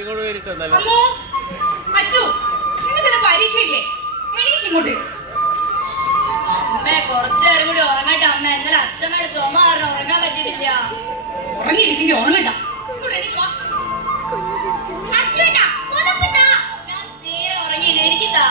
ഇങ്ങോട്ട് വരിട്ടല്ലോ. അച്ചു, നിങ്ങൾക്ക് പരീക്ഷയില്ലേ? ഇങ്ങോട്ട് അമ്മേ കുറച്ചു നേരം കൂടി ഉറങ്ങട്ടെ അമ്മ. ഇന്നലെ അച്ഛമ്മയുടെ ചുമ കാരണം ഉറങ്ങാൻ പറ്റിയിട്ടില്ല. ഉറങ്ങിയിട്ടില്ലെങ്കിൽ ഉറങ്ങണ്ട. ഞാൻ തീരെ ഉറങ്ങിയില്ല. എനിക്കിതാ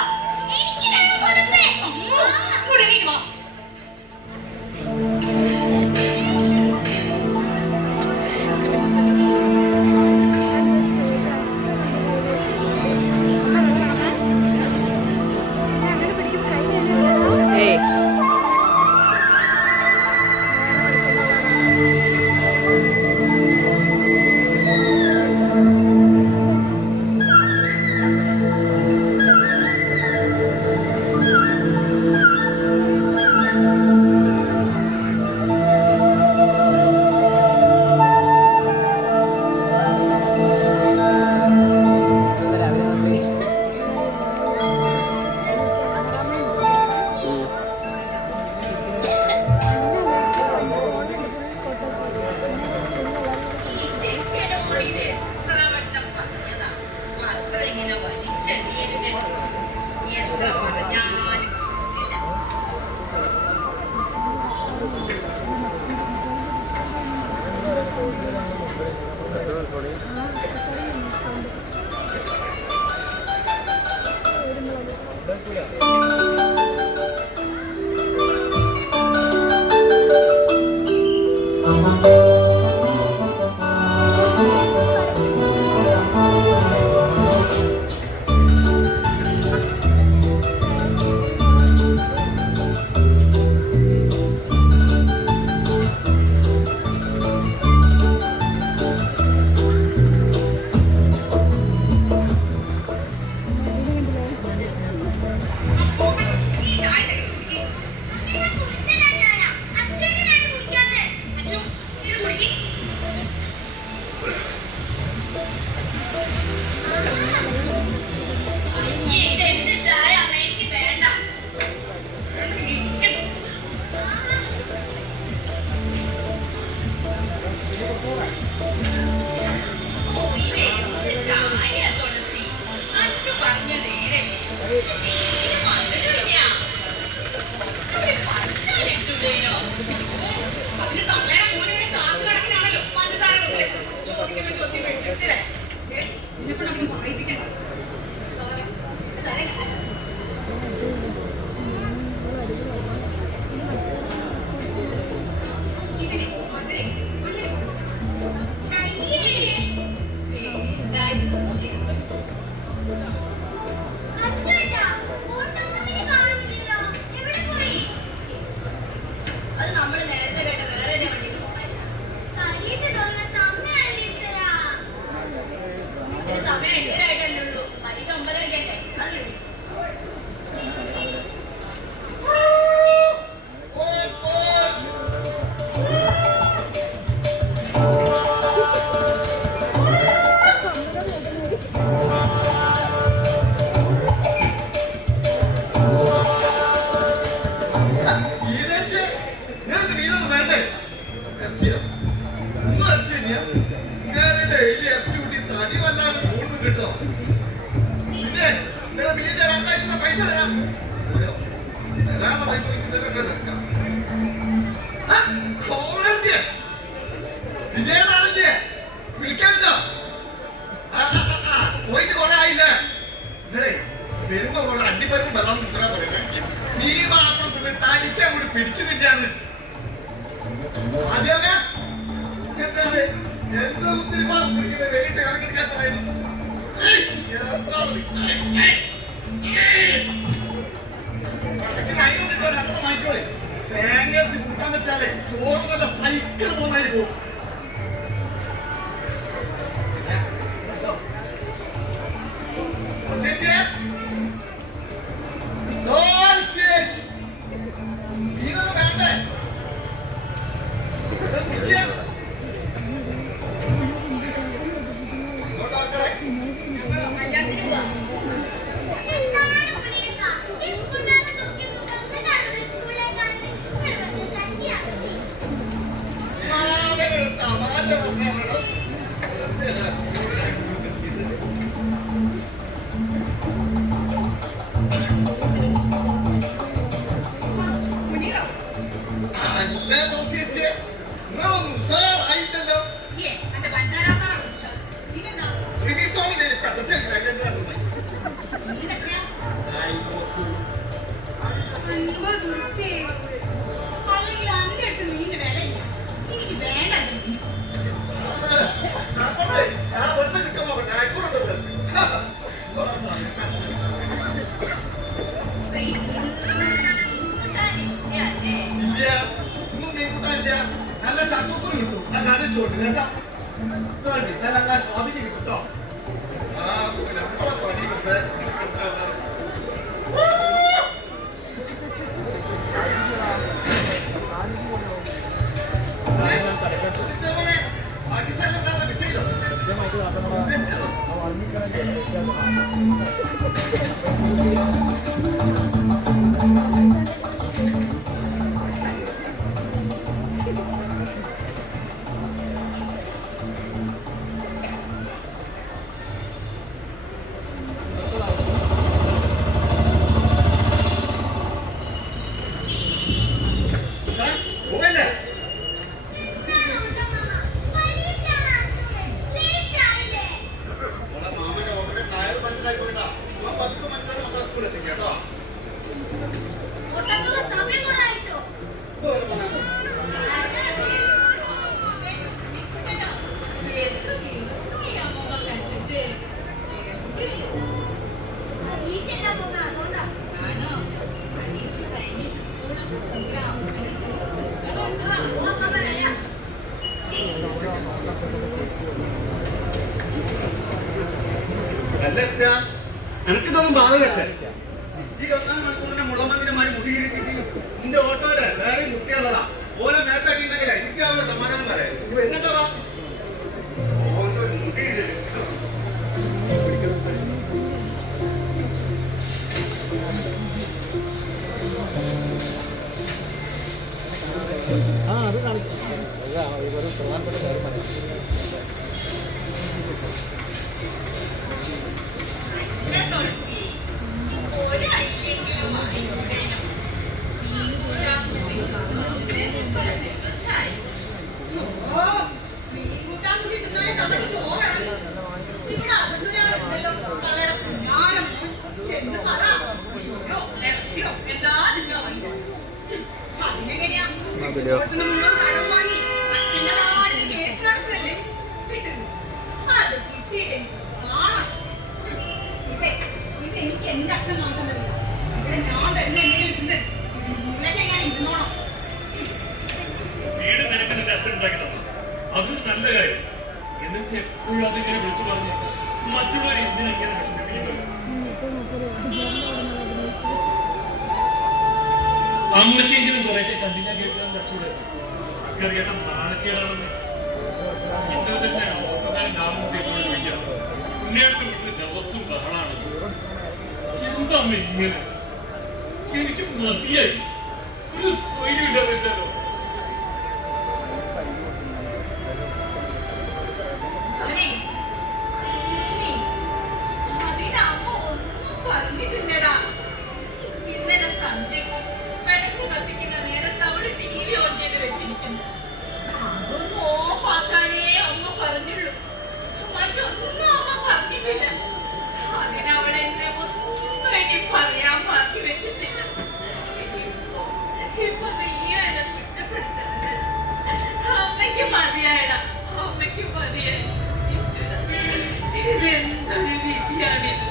ഉഷാറായിട്ടല്ലോ. എന്റെ പഞ്ചാരാത്താണ് ഇതെന്താ റിമീറ്റോണിന്റെ ഒരു പ്രദർശനം കഴിഞ്ഞിട്ട് ഇതിനെത്രയാ 50 ഉറുപ്പിക. അല്ലെങ്കിൽ അന്റെ അടുത്ത് മീനിന്റെ വില ഇല്ല. എനിക്ക് വേണ്ട അന്റെ മീൻ. നല്ല ചക്കക്കുറി കിട്ടും, നല്ല ചോട്ട് നല്ല സ്വാധീനം കിട്ടും കേട്ടോ. ആ നമ്മളെ പണി കൊണ്ട് എനിക്ക് തോന്നും ബാധകല്ലേ ഈ 24 മണിക്കൂറിന്റെ മുളമന്തിരമാര് മുടിയിരിക്കും. നിന്റെ ഓട്ടോയില് വേറെ മുട്ടിയുള്ളതാ. ഓരോ മേത്തട്ടിണ്ടെങ്കിൽ എനിക്ക് അവിടെ സമാധാനം പറയാം. ഇപ്പൊ എന്നിട്ടാ മുടിയില്ല. അത് കാണിക്കും. ഒരു പ്രധാനപ്പെട്ട കാര്യം പറയാം. എനിക്ക് എന്റെ അച്ഛൻ മാത്രം മതി. ഇവിടെ ഞാൻ തന്നെ എങ്ങനെ കിട്ടുന്നത് ഇതൊക്കെ ഞാൻ ഇരുന്നോണം. വീട് നിനക്ക് നിന്റെ അച്ഛൻ ഉണ്ടാക്കി തന്നു, അതൊരു നല്ല കാര്യം. എന്നുവെച്ചാൽ എപ്പോഴും അതിങ്ങനെ വിളിച്ചു പറഞ്ഞ് മറ്റുള്ളവർ എന്തിനൊക്കെയാണ് വിഷമിപ്പിക്കുന്നത്. അമ്മയ്ക്കെങ്കിലും കുറേയൊക്കെ കണ്ടില്ല കേൾക്കാൻ രക്ഷപ്പെടെ അറിയേണ്ട നാണക്കേടാണെന്ന് ഇന്നലെ തന്നെ ഓട്ടോക്കാരൻ രാമത്തെ എപ്പോഴും ചോദിക്കാം. ഉണ്ണിയാട്ട് വീട്ടിൽ ദിവസവും ബഹളാണ്. എന്താ അമ്മ ഇങ്ങനെ? എനിക്ക് മതിയായി. ഒരു സ്വൈര്യമില്ല വെച്ചാലോ. ഇതെന്തൊരു വിധിയാണിത്.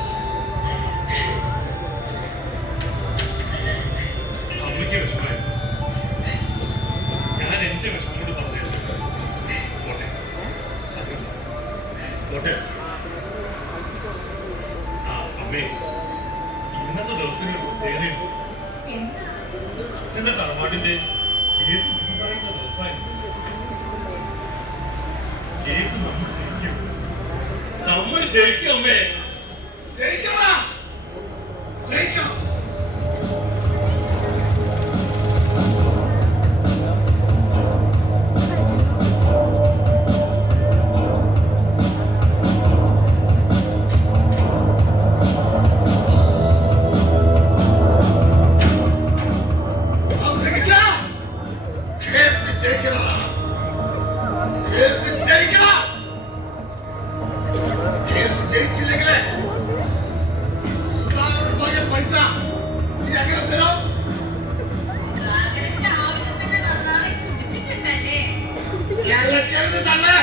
അമ്മയ്ക്ക് വിഷമമായി. ഞാൻ എന്റെ വിഷമോട് പറഞ്ഞു. കോട്ടെ ആ അമ്മേ, ഇന്നത്തെ ദിവസത്തിന് പ്രത്യേകതയുണ്ട്. അച്ഛന്റെ തറവാടിന്റെ കേസ് വിധി പറയുന്ന ദിവസമായിരുന്നു. കേസ് നമ്മൾ ജയിക്കും, നമ്മൾ ജയിക്കും അമ്മേ. ജയിക്കണം, ജയിക്കണം. ജയിക്കണം. കേസ് ജയിക്കണം. കേസ് ജയിച്ചില്ലെങ്കിലേ ഈ സുധാകരൻ വാങ്ങിയ പൈസ നീ എങ്ങനെ തരാം? സുധാകരന്റെ ആവശ്യത്തിന് നന്നായി കുടിച്ചിട്ടുണ്ടല്ലേ? കേരളത്തിൽ തള്ളേ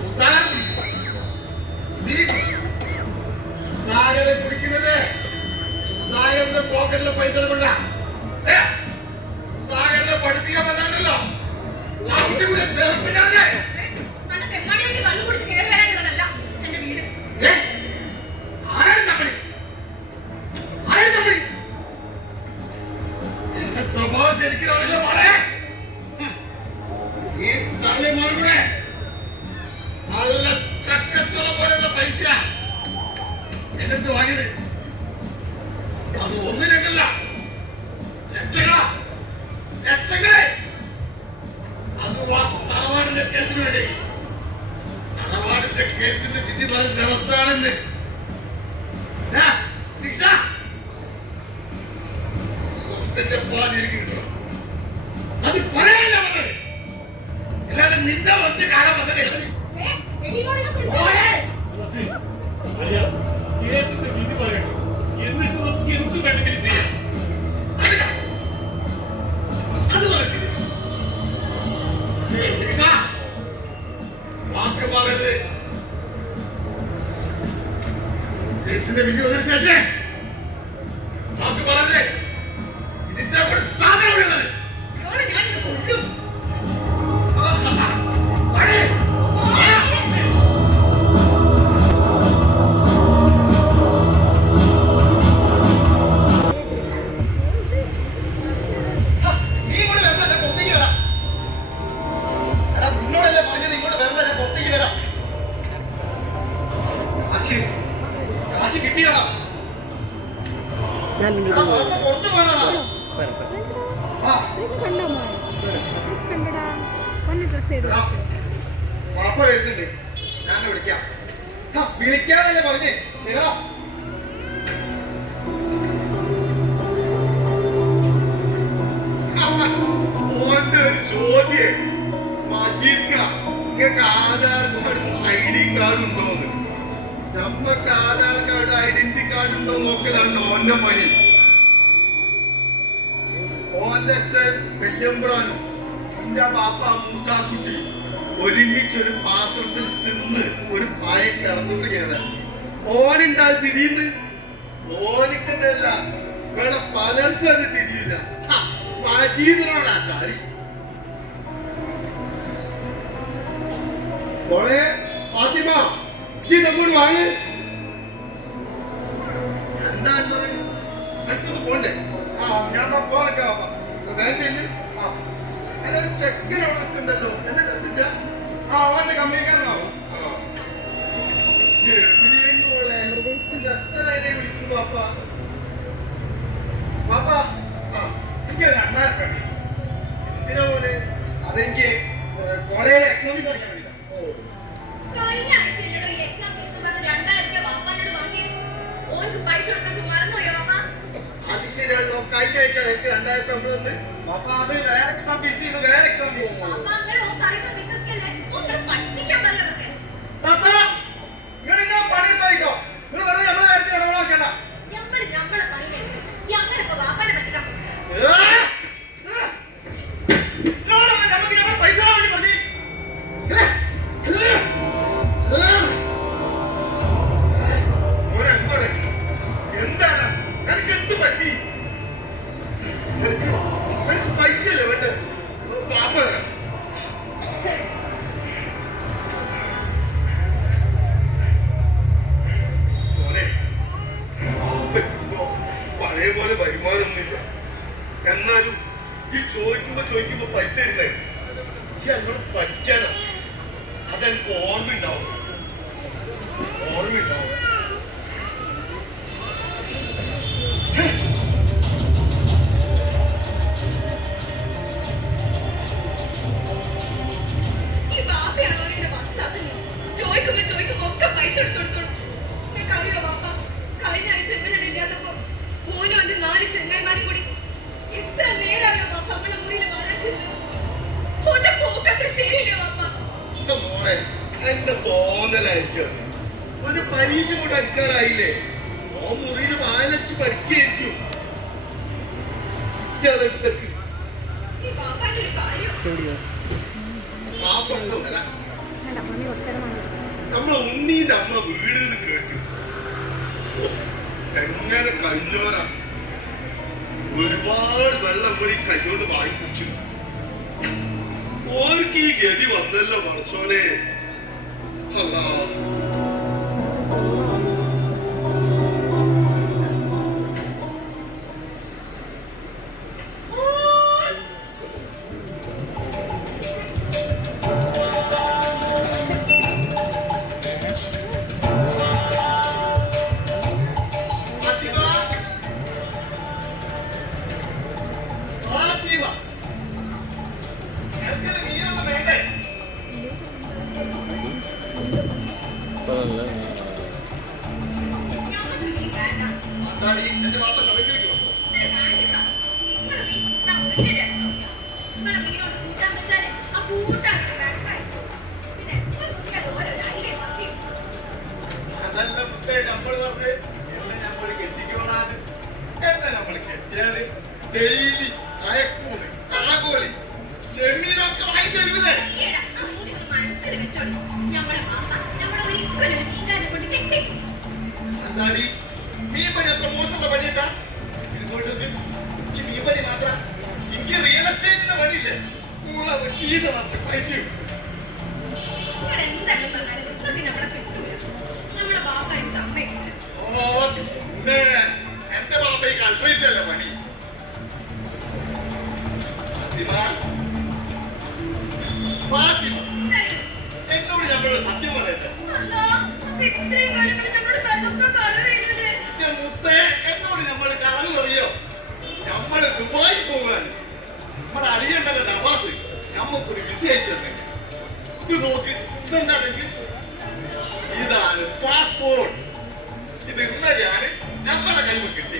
സുധാകരൻ കുടിക്കും. നീ സുധാകരൻ കുടിക്കുന്നത് സുധാകരന്റെ പോക്കറ്റിലെ പൈസ കൊണ്ടാ. സുധാകരനെ പഠിപ്പിക്കാൻ പറ്റാണ്ടല്ലോ. ചവിട്ടി കൂടെ തെറിപ്പിക്കാറില്ലേ? കണ്ട തെമ്മാടികളിൽ കള്ളു കുടിച്ച് കയറി വരാനുള്ളതല്ല എന്റെ വീട്. ആരാണ് തമ്മണി? ആരാണ് തമ്മണി? എന്റെ സ്വഭാവം ശരിക്കും അറിയില്ല മോളെ. ഈ തള്ളിമാരുടെ നല്ല ചക്കച്ചുള പോലുള്ള പൈസ എന്റെ അടുത്ത് വാങ്ങിയത്. അത് ഒന്നും രണ്ടല്ല, ലക്ഷങ്ങളാ, ലക്ഷങ്ങളെ. അത് തറവാടിന്റെ കേസിന് വേണ്ടി. തറവാടിന്റെ കേസിന്റെ വിധി പറഞ്ഞ ദിവസമാണെന്ന് സ്വത്തിന്റെ പാതി എനിക്ക് കിട്ടണം. അത് പറയാനില്ല വന്നത്. അല്ലാതെ നിന്നെ വച്ച് കാണാൻ വന്നത്. അളിയാ, കേസിന്റെ വിധി പറയണം. എന്നിട്ട് നമുക്ക് എന്ത് വേണമെങ്കിലും ചെയ്യാം. അത് പറ ശരി. വാക്ക് പറയരുത്. കേസിന്റെ വിധി വന്നതിന് ശേഷം വാക്ക് പറയരുത്. ഇതിന്റെ കൂടെ സാധനം ഉള്ളത്. ഞാനിത് കൊല്ലും. പുറത്തു പോകാനാണോ? വാപ്പ വരുന്നുണ്ട്, ഞാൻ വിളിക്കാം. വിളിക്കാന്നല്ലേ പറഞ്ഞേ? ശരിയാ. ഓന്റെ ഒരു ചോദ്യം, മജീദ് നിങ്ങൾക്ക് ആധാർ കാർഡും ID കാർഡും ഉണ്ടോന്ന്. നമ്മക്ക് ആധാർ കാർഡ് ഐഡന്റിറ്റി കാർഡ് ഉണ്ടോ നോക്കലാണ് ഓന്റെ പണി. ഓന്റെ അച്ഛൻ വെല്യമ്പ്രാൻ, എന്റെ ബാപ്പ മൂസാക്കുട്ടി ഒരുമിച്ചൊരു പാത്രത്തിൽ തിന്ന് ഒരു പായ കിടന്നുകൊണ്ടിരിക്കുന്നത്. ഓനുണ്ടാൽ തിരിയുന്നു. ഓനിക്കല്ല, ഇവിടെ പലർക്കും അത് തിരിയില്ല. മജീദിനോടാ കളി. മോളെ ഫാത്തിമ, ഇജ്ജ് നമ്മോട് വാങ്ങ്. എന്താ അടുത്തൊന്ന് പോണ്ടേ? ഞാൻ പോകാനൊക്കെ ചെക്കൻ അവിടെ നിൽക്കുന്നുണ്ടല്ലോ. എന്റെ കത്തില്ല. അവന്റെ കമ്പനിക്കാരനാവും. വിളിക്കുന്നു പാപ്പ. പാപ്പ, എനിക്ക് 2000 രൂപ. എന്തിനാ പോലെ? അതെനിക്ക് കോളേജിലെ എക്സാം ഫീസ് അടയ്ക്കാൻ വേണ്ടിട്ടാ. കഴിഞ്ഞ ആഴ്ച എന്നോട് ഈ എക്സാം ഫീസ് പറഞ്ഞ് 2000 രൂപ വാപ്പാനോട് വാങ്ങിയേ. ഓർക്ക് പൈസ കൊടുക്കാൻ മറന്നുപോയോ വാപ്പ? അത് ശരിയാണല്ലോ. കഴിഞ്ഞ ആഴ്ച എനിക്ക് 2000 രൂപ വന്ന്. പാപ്പ, അത് വേറെ എക്സാം ഫീസ്, ഇത് വേറെ എക്സാം ഫീസ്. വാപ്പ അങ്ങനെ ഓൻ പറയുന്ന ബിസിനസ്സല്ലേ? ഓനെ പറ്റിക്കാൻ പറയാതൊക്കെ. താത്ത, നിങ്ങൾ ഇങ്ങനെ പണിയെടുത്തായിക്കോ. നിങ്ങൾ വെറുതെ നമ്മളെ കാര്യത്തിൽ ഇടപെടാക്കണ്ട. നമ്മളെ പണി കഴിഞ്ഞു. ഈ അങ്ങനൊക്കെ വാപ്പാനെ പറ്റിക്കാം. നമുക്ക് പൈസ വേണ്ടി പറഞ്ഞു. എന്താണ് എനിക്ക് എന്ത് പറ്റി? എനിക്ക് പൈസ അല്ലേ വേണ്ട. പാപ്പ തരാം. പഴയ പോലെ വരുമാനമൊന്നുമില്ല. എന്നാലും ഈ ചോദിക്കുമ്പോ പൈസ തരുന്നേ എന്നോട് പഠിക്കാനോ? അതെനിക്ക് ഓർമ്മയുണ്ടാവും. ഈ ബാപ്പയാണോ എന്നെ വഷളാക്കുന്നത്? ചോദിക്കുമ്പോ ഒക്കെ പൈസ എടുത്തോളൂ. നിനക്കറിയോ ബാപ്പ, കഴിഞ്ഞ ആഴ്ച എവിടെ ഇല്ലാത്തപ്പോ മോനും എന്റെ 4 ചെങ്ങായിമാരും കൂടി എത്ര നേരറിയോ ബാപ്പ നമ്മളെ മുറിയിൽ വളർച്ച എന്റെ തോന്നലായിരിക്കും അത്. ഒരു പരീക്ഷ കൂടെ അടുക്കാറായില്ലേ, ഓ മുറിയിൽ വായിലച്ച് പഠിക്കായിരിക്കും. അതെടുത്തേക്ക് ഈ ബാപ്പാന്റെ ഒരു കാര്യം പാപ്പുണ്ടോ വരാം. നമ്മളെ ഉണ്ണീന്റെ അമ്മ വീട് കേട്ടു. എങ്ങനെ കഴിഞ്ഞോരാ, ഒരുപാട് വെള്ളം കൂടി കൈകൊണ്ട് വാങ്ങിപ്പിച്ചു. ഓർക്ക് ഈ ഗതി വന്നല്ലോ മറച്ചോനെ. അല്ലാ, എന്റെ വാപ്പ സഭയ്ക്ക് അതല്ല മുത്തേ നമ്മള് പറഞ്ഞ് എന്നെ നമ്മള് കെട്ടിക്കോളാന്. എന്നെ നമ്മള് കെട്ടിയാല് ഡെയിലി അയക്കൂറ്, ആഗോളി, ചെമ്മീനൊക്കെ വാങ്ങി തരുമില്ലേ? എന്താടി മീൻ പണി അത്ര മോശമുള്ള പണിയിട്ടാ? ഇങ്ങോട്ട് ഈ മീൻ പണി മാത്ര, എനിക്ക് റിയൽ എസ്റ്റേറ്റിന്റെ പണിയില്ലേ, ഫീസ മാത്രം പൈസയും. ഓ പിന്നെ എന്റെ ബാബയ്ക്ക് അൽഫൈറ്റല്ലേ പണി. ഫാത്തിമ, എന്നോട് നമ്മളൊരു സത്യം പറയട്ടെ. മുത്തേ, എന്നോട് നമ്മള് കളവ് പറയോ? നമ്മള് ദുബായി പോകാൻ നമ്മുടെ അറിയണ്ടല്ലോ നവാസ് നമുക്കൊരു വിസ അയച്ചു തന്നെ. ഇത് നോക്ക്, ഇതെന്താണെങ്കിൽ ഇതാണ് പാസ്പോർട്ട്. ഇത് ഇന്നലെയാണ് നമ്മളെ കൈമ കിട്ടി.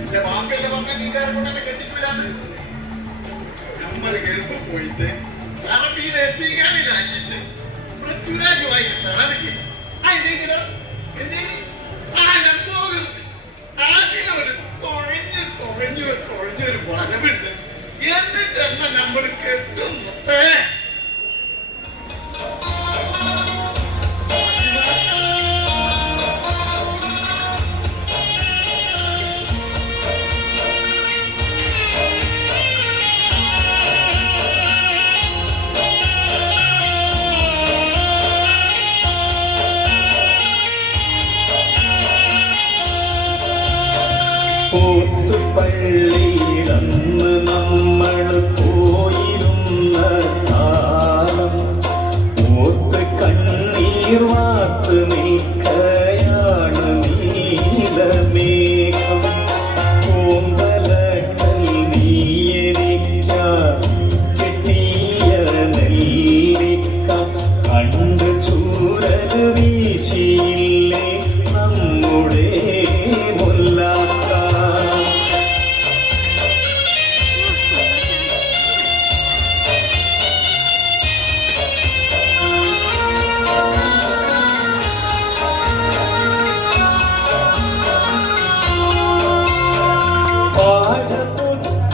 എന്റെ വാക്കല്ലേ പറഞ്ഞ നീന്താരെ കൊണ്ടന്നെ കെട്ടിക്കൂടാന്ന്. നമ്മൾ ഗൾഫ് പോയിട്ട് അറബിയിൽ എത്തിക്കാനിലാക്കിയിട്ട് പൃഥ്വിരാജുമായി സാധിക്കും. അതിനെങ്കിലും അതിലൊരു തുഴഞ്ഞൊരു വരവുണ്ട്. എന്നിട്ടെന്നെ നമ്മൾ കെട്ടും മുത്തേ. പോത്തുപള്ളിയിലന്ന് നമ്മൾ പോയിരുന്ന കാലം ഓർത്ത് കണ്ണീർ വാർത്ത് നിൽക്കയാണ് നീലമേഘം. കോമ്പലക്കൽ നീയരിക്കാൻ കെട്ടിയ നെല്ലിക്ക കണ്ട് ചൂരൽ വീശിയില്ലേ നമ്മുടെ മുല്ലാക്ക.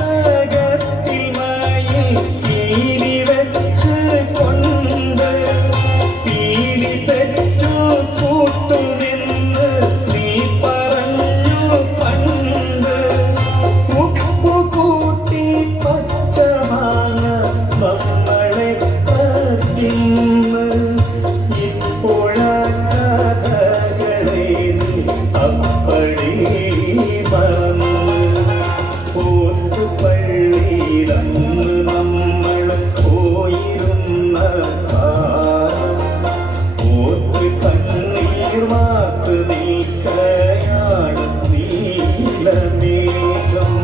പാഠപുസ്തകത്തിൽ മയിൽ പീലി വെച്ച് കൊണ്ട് പീലി തെറ്റു കൂട്ടുമെന്ന് നീ പറഞ്ഞു പണ്ട്. ഉപ്പു കൂട്ടി പച്ചമാങ്ങ നമ്മളെ തിന്ന് ഇപ്പോഴാ കഥകളെ നീ അപ്പടി മറന്നു. പോത്തുപള്ളിയിലന്ന് നമ്മൾ പോയിരുന്ന കാലം ഓർത്ത് കണ്ണീർ വാർത്ത് നിൽക്കയാണ് നീലമേഘം.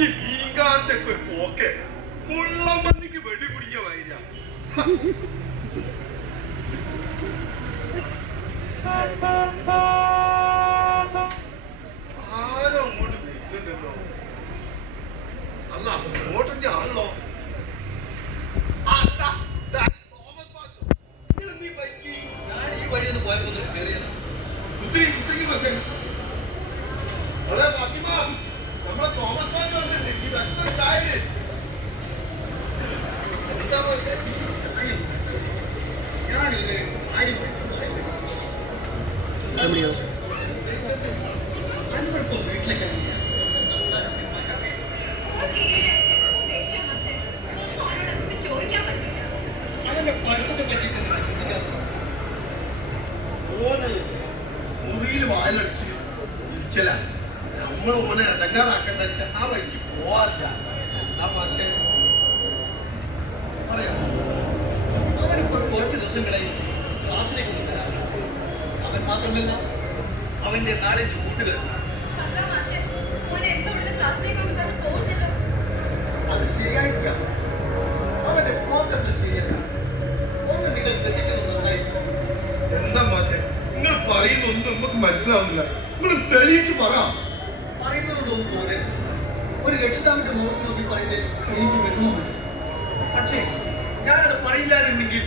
ഈ മീൻകാരന്റെ ഒക്കെ ഒരു പോക്കെ മുള്ളമ്പന്നിക്ക് വെടി കുടിക്കാൻ വൈകില്ല. ആരോ അങ്ങോട്ട് വരുന്നുണ്ടല്ലോ. അല്ല അങ്ങോട്ടിന്റെ ആണല്ലോ. തോമസ് മാഷോ, നീ ബൈക്കി ഞാൻ ഈ വഴിയൊന്ന് പോയപ്പോ കയറിയതാ. ഉത്തിരി ബസ്. അതെ ഫാത്തിമ, നമ്മളെ തോമസ് മാഷ് വന്നിട്ടുണ്ട്. ഈ വ്യക്തം ചായ എന്താ പക്ഷേ ഞാനൊരു കാര്യം അൻവർക്കും വീട്ടിലേക്ക് ഓക്കേ, ചെറുപ്പം ദേഷ്യം പക്ഷേ ഒന്നും അവരോട് ചോദിക്കാൻ പറ്റില്ല. അവന്റെ പഠിത്തത്തെ പറ്റിയിട്ട് ചിന്തിക്കാത്ത ഓന് മുറിയിൽ വായിലടിച്ച് ഇരിക്കല. നമ്മൾ ഓനെ ഇടങ്ങാറാക്കണ്ട വെച്ചാൽ ആ വഴിക്ക് പോവാറില്ല. ആ മാഷേ പറയാം. അവനിപ്പോൾ കുറച്ച് ദിവസങ്ങളായി ക്ലാസ്സിലേക്ക് ഒന്നും വരാറില്ല. അവൻ മാത്രമല്ല അവന്റെ 4-5 കൂട്ടുകാർ. അതാ മാഷേ, മോനെ എന്തുകൊണ്ട് ക്ലാസ്സിലേക്കൊന്നും തന്നെ പോകുന്നില്ല? അത് ശരിയായിരിക്കാം. അവന്റെ പോക്കത്തിൽ ശരിയല്ല. ഒന്ന് നിങ്ങൾ ശ്രദ്ധിക്കുന്നത് നന്നായിരിക്കും. എന്താ മാഷേ നിങ്ങൾ പറയുന്നൊന്നും നമുക്ക് മനസ്സിലാവുന്നില്ല. നിങ്ങൾ തെളിയിച്ച് പറ. പറയുന്നതുകൊണ്ടൊന്നും തോന്നരുത്. ഒരു രക്ഷിതാവിന്റെ മുഖത്ത് നോക്കി പറയുന്നത് എനിക്ക് വിഷമമുണ്ട്. പക്ഷേ ഞാനത് പറയില്ലായിരുന്നെങ്കിൽ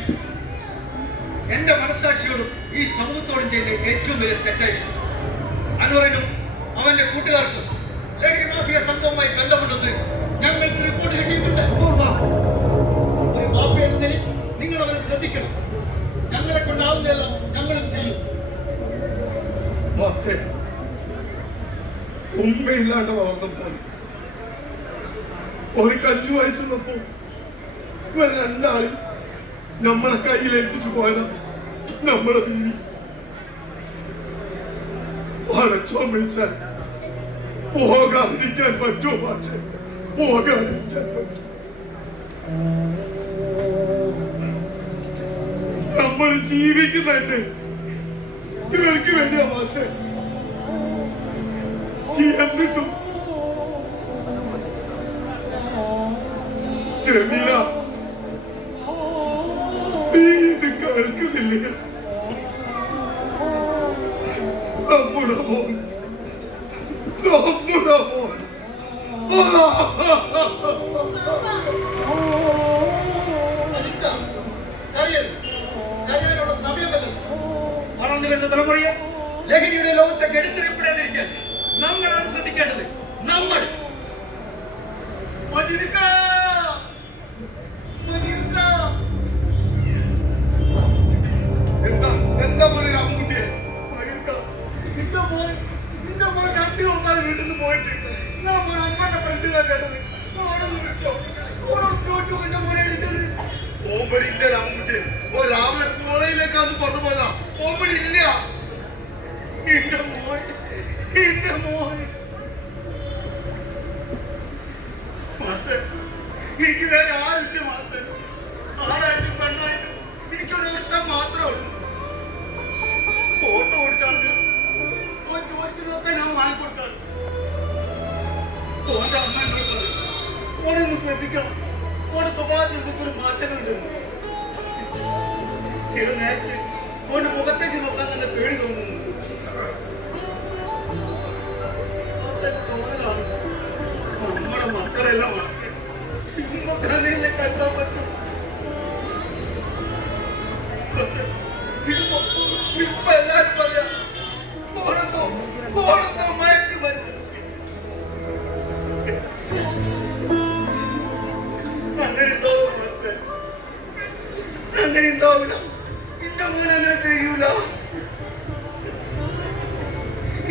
എന്റെ മനസ്സാക്ഷിയോടും ഈ സമൂഹത്തോടും ചെയ്ത ഏറ്റവും വലിയ തെറ്റായിരിക്കും. അൻവറിനും അവന്റെ കൂട്ടുകാർക്കും ലഹരി മാഫിയ സംഘവുമായി ബന്ധപ്പെട്ടത് ഞങ്ങൾക്ക് റിപ്പോർട്ട് കിട്ടിയിട്ടുണ്ട്. ഒരു മാഫിയ എന്ന നിലയിൽ നിങ്ങൾ അവരെ ശ്രദ്ധിക്കണം. ഞങ്ങളെ കൊണ്ടാവുന്നതെല്ലാം ഞങ്ങളും ചെയ്യും. മാഷേ ഉമ്മയില്ലാണ്ട് വളർന്നപ്പോൾ ഒരു 5 വയസ്സുള്ളപ്പോ ഇവർ രണ്ടാളും നമ്മളെ കയ്യിൽ ഏൽപ്പിച്ചു പോയതാ. നമ്മളെ ബീവി അടച്ചോ വിളിച്ചാൽ പോകാതിരിക്കാൻ പറ്റുമോ മാഷേ? പോകാതിരിക്കാൻ പറ്റും? നമ്മൾ ജീവിക്കുന്നുണ്ട് ഇവർക്ക് വേണ്ടിയാ മാഷേ. എന്നിട്ടും ജമീല നീ ഇത് കേൾക്കുന്നില്ല? നമ്മുടെ മോൻ കരയാനുള്ള സമയമല്ല. വളർന്നു വരുന്ന തലമുറയെ ലഹരിയുടെ ലോകത്തെ കെടുത്തിരിപ്പെടാതിരിക്കാൻ നമ്മളാണ് ശ്രദ്ധിക്കേണ്ടത്. നമ്മൾ എന്താ പോലെ രാമൻകുട്ടിയെ നിന്റെ മോൻ 2 കൊണ്ടാൽ വീട്ടിൽ നിന്ന് പോയിട്ട് അമ്മന്റെ ഫ്രണ്ടിലാ കേട്ടത്. ഓമ്പടി ഇല്ല രാമൻകുട്ടിയെ. ഓ രാവിലെ കോളേജിലേക്കാന്ന് പറഞ്ഞു പോയതാ. ഓമ്പടി ഇല്ല. എന്റെ മോൻ എനിക്ക് വേറെ ആരുമില്ല. മാത്രം ആടായിട്ടും പെണ്ണായിട്ടും എനിക്കൊരു ഇഷ്ടം മാത്രമേ ഉള്ളൂ. ഫോട്ടോ കൊടുക്കാറുണ്ട്. ചോദിക്കുന്നതൊക്കെ ഞാൻ വാങ്ങിക്കൊടുക്കാറ്. ഓന്റെ അമ്മ എന്നോട് പറയും ഓനെ ഒന്ന് ശ്രദ്ധിക്കണം. ഓന്റെ സ്വഭാവത്തിൽ എന്തൊക്കെ ഒരു മാറ്റങ്ങളുണ്ടെന്ന്. ഇത് നേരത്തെ ഓന്റെ മുഖത്തേക്ക് നോക്കാൻ തന്നെ പേടി തോന്നുന്നു. തോന്നലാണ് നമ്മുടെ മക്കളെല്ലാം കണ്ടാൻ പറ്റും. ഇപ്പൊ എല്ലാരും പറയാം ഓണെന്തോ മയക്ക് വരും. അങ്ങനെ ഉണ്ടാവില്ല. എന്റെ മോൻ അങ്ങനെ ചെയ്യൂല.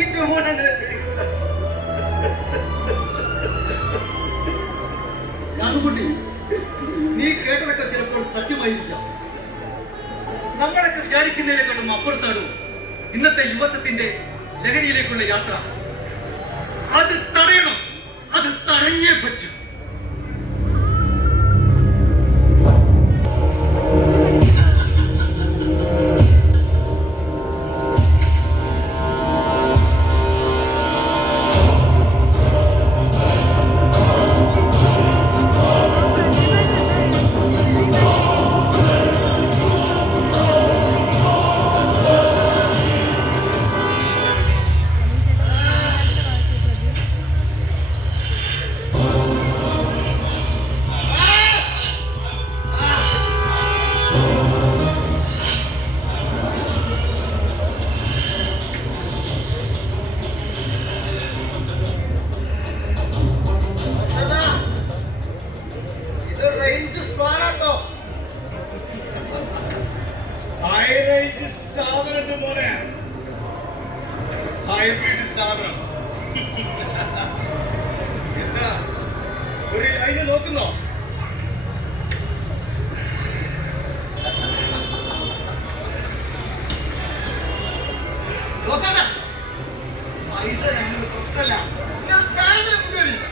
എന്റെ മോൻ അങ്ങനെ ചെയ്യൂല. രാമൻകുട്ടി, നീ കേട്ടതൊക്കെ ചിലപ്പോൾ സത്യമായിരിക്കാം. നമ്മളൊക്കെ വിചാരിക്കുന്നതിനെക്കാളും അപ്പുറത്താണ് ഇന്നത്തെ യുവത്വത്തിന്റെ ലഹരിയിലേക്കുള്ള യാത്ര. അത് തടയണം. അത് തടഞ്ഞേ പറ്റും. നോക്കുന്നോ? ജോസേട്ടാ, പൈസ ഞങ്ങൾക്ക് പ്രശ്നമല്ല. ഞാൻ സാധനം കൊണ്ടുവരില്ല.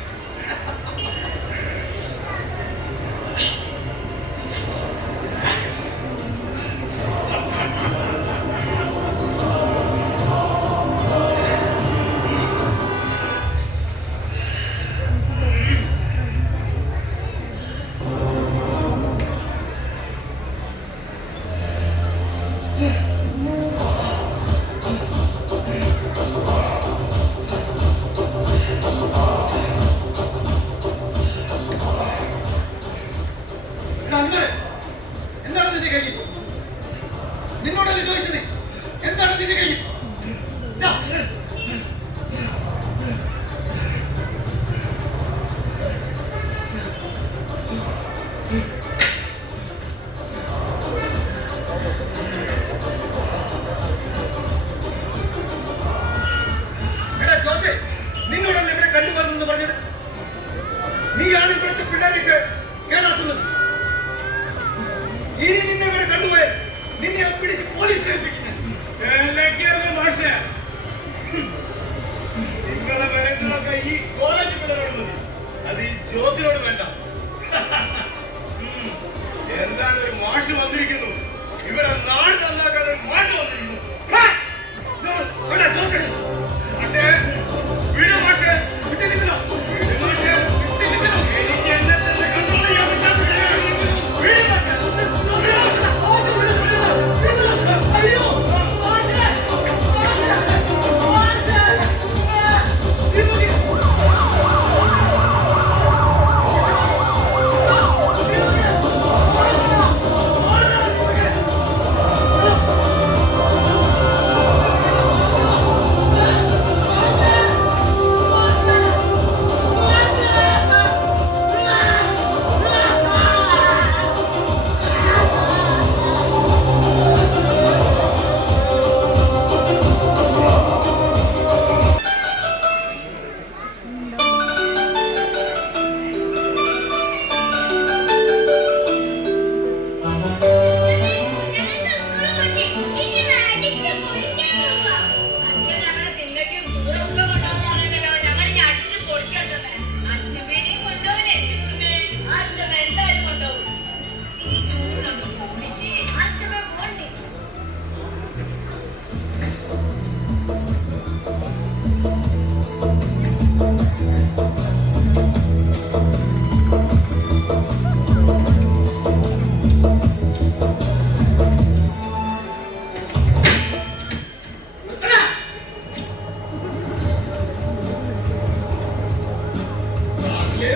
എന്താണ് നിന്റെ കയ്യിൽ? നിന്നോടല്ലേ ചോദിച്ചത്? എന്താണ് നിന്റെ കയ്യിൽ? എടാ ജോസേ, നിന്നോടല്ലേ ഇവിടെ കണ്ടുവരുന്നെന്ന് പറഞ്ഞത്? നീയാണ് ഇവിടുത്തെ പിള്ളേർക്ക് കേടാക്കുന്നത്. ഇനി നിന്നെ ഇവിടെ കണ്ടുപോയ നിന്നെ പിടിച്ച് പോലീസ് ഏൽപ്പിക്കുന്നത്. നിങ്ങളെ വിലങ്ങളൊക്കെ ഈ കോളേജ് പിള്ളേരോട് മതി, അത് ഈ ജോസിനോട് വേണ്ട. എന്താണ് ഒരു മാഷ് വന്നിരിക്കുന്നു? ഇവിടെ നാട് നന്നാക്കാൻ ഒരു മാഷ് വന്നിരിക്കുന്നു. മാഷേ, വിട് മാഷേ. വിട്ടിരിക്കണോ? വിട് മാഷേ, വിട്ടിരിക്കണോ? എനിക്ക് എന്നെ തന്നെ കൺട്രോൾ ചെയ്യാൻ പറ്റാത്ത വിട് മാഷേ. അയ്യോ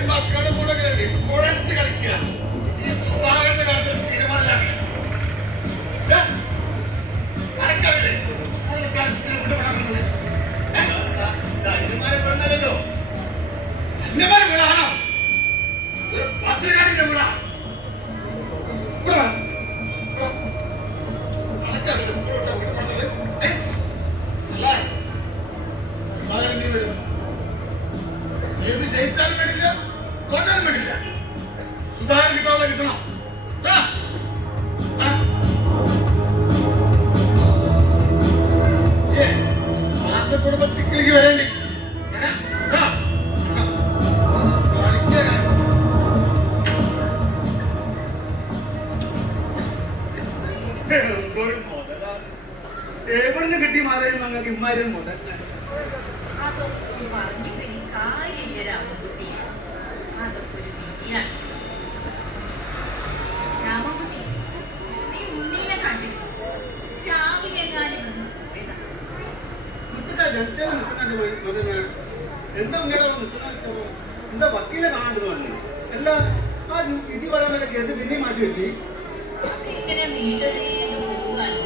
മക്കളുടെ കൂടെ സ്റ്റുഡൻസ് കളിക്കുക. ഈ സുധാകരന്റെ കാര്യത്തിൽ തീരുമാനമാണ്. അനക്കറിയില്ലേ അന്യമാരെ വിടുന്നല്ലോ. അന്യമാരെ വിടാണോ? ഒരു പത്രികാടിന്റെ വിടാ. അനക്കറിയില്ല സ്കൂൾ വിട്ടാ വീട്ടിൽ പഠിച്ചത്. അല്ല സുധാകരൻ നീ വരും. കേസ് ജയിച്ചാലും വേണ്ടില്ല, തോറ്റാലും വേണ്ടില്ല. സുധാകരൻ കിട്ടാനുള്ള കിട്ടണം. കുടുംബ ചിക്കിളിക്ക് വരേണ്ടി എവിടുന്ന് കിട്ടി മാതാവും ഞങ്ങൾക്ക് ഇമ്മാരും മുതൽ. അതൊക്കെ പറഞ്ഞിട്ട് ഇനി കാര്യമില്ല രാമൻകുട്ടി. അതൊക്കെ ഒരു വിധിയാണ്. രാമൻകുട്ടി, നീ ഉണ്ണീനെ കണ്ടിരുന്നു? രാവിലെ എങ്ങാനും പോയതാ. എന്താ ഉണ്ണിയുടെ നിൽക്കുന്ന എന്താ വക്കീലെ കാണേണ്ടത് പറഞ്ഞു. അല്ല ആ ഇടി പറയാൻ വേണ്ട കേസ് പിന്നെയും മാറ്റി വെക്കി. അതിങ്ങനെ നീണ്ടു പോകാണ്.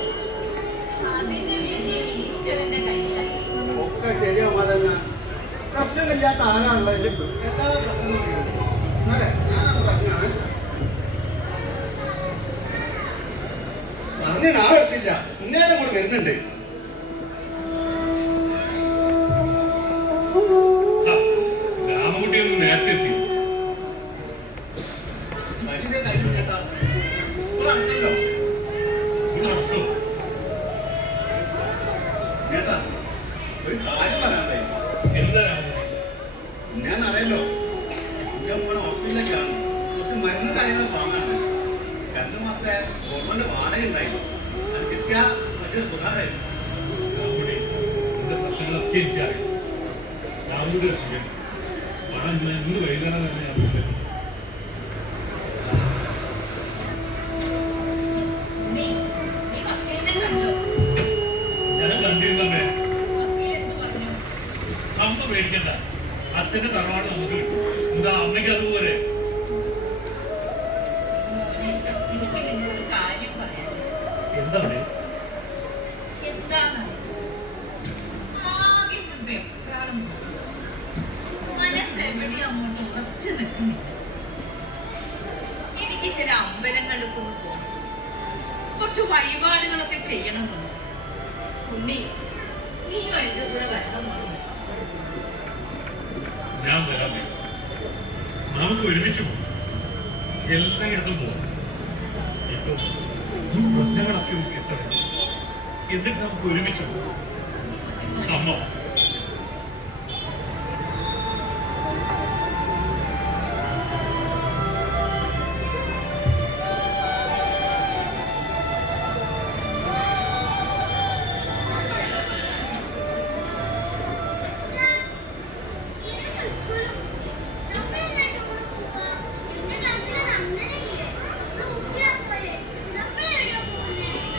അതിന്റെ വിജയം ഈശ്വരന്റെ കയ്യിലാണ്. ഒക്കെ ശരിയാ മാതന്ന. പ്രശ്നമില്ലാത്ത ആരാണുള്ളത്? എല്ലാ പ്രശ്നങ്ങളും അല്ലേ? ഞാനത് പറഞ്ഞാണ് പറഞ്ഞ് നാളെടുത്തില്ല. ഉണ്ണിയുടെ കൂടെ വരുന്നുണ്ട്. രാമകുട്ടി ഒന്ന് നേരത്തെ എത്തി. എന്താ രാമു? ഞാൻ അറിയല്ലോ, ഞാൻ പോണ ഹോസ്പിറ്റലിലേക്കാണ്. കുറച്ച് മരുന്ന് കാര്യങ്ങൾ വാങ്ങാനുണ്ട്. 2 മാസത്തെ ഗവൺമെന്റ് വാടക ഉണ്ടായിരുന്നു. അത് കിട്ടിയാൽ വലിയൊരു ഉപകാരമായിരുന്നു. രാമുടെ എന്റെ പ്രശ്നങ്ങളൊക്കെ എനിക്കറിയാം. രാമുടെ രക്ഷിക്കണം. പണം ഞാൻ ഇന്ന് വൈകുന്നേരം തന്നെ ഞാൻ വിളിക്കാം. നീ വക്കീലിനെ കണ്ടോ? ഞാൻ കണ്ടിരുന്നേ. വക്കീൽ എന്ത് പറഞ്ഞു? അമ്മ പേടിക്കണ്ട, അച്ഛന്റെ തറവാട് നമുക്ക് കിട്ടും. എന്താ അമ്മയ്ക്ക് അതുപോലെ? മോനെ, എനിക്ക് നിന്നോട് കാര്യം പറയാം. എന്താണ്? എന്താണെന്നറിയോ? ആകെ വെപ്രാളം പോലെ. മനസ്സെവിടെയും അങ്ങോട്ട് ഉറച്ചു നിൽക്കുന്നില്ല. എനിക്ക് ചില അമ്പലങ്ങളിലൊക്കെ ഒന്ന് പോകണം. കുറച്ച് വഴിപാടുകളൊക്കെ ചെയ്യണമെന്നുണ്ട്. ഉണ്ണി, നീയും എന്റെ കൂടെ വരണം മോനെ. ഞാൻ വരാം. നമുക്ക് ഒരുമിച്ച് പോകും. എല്ലായിടത്തും പോകാം. ഇപ്പൊ ഈ പ്രശ്നങ്ങളൊക്കെ ഒന്ന് കിട്ടണം. എന്നിട്ട് നമുക്ക് ഒരുമിച്ച് പോകും. അമ്മ